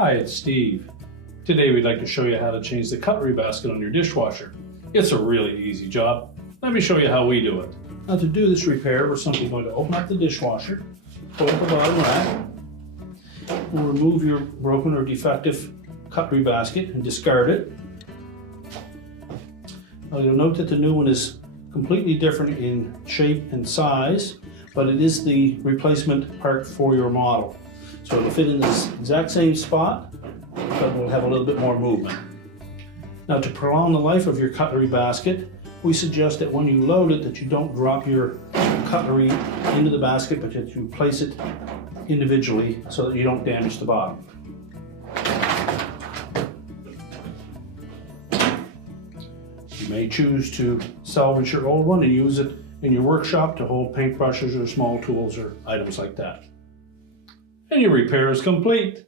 Hi, it's Steve. Today we'd like to show you how to change the cutlery basket on your dishwasher. It's a really easy job. Let me show you how we do it. Now to do this repair, we're simply going to open up the dishwasher, pull up the bottom rack, we'll remove your broken or defective cutlery basket and discard it. Now you'll note that the new one is completely different in shape and size, but it is the replacement part for your model. So it'll fit in this exact same spot, but we'll have a little bit more movement. Now to prolong the life of your cutlery basket, we suggest that when you load it that you don't drop your cutlery into the basket, but that you place it individually so that you don't damage the bottom. You may choose to salvage your old one and use it in your workshop to hold paintbrushes or small tools or items like that. And your repair is complete.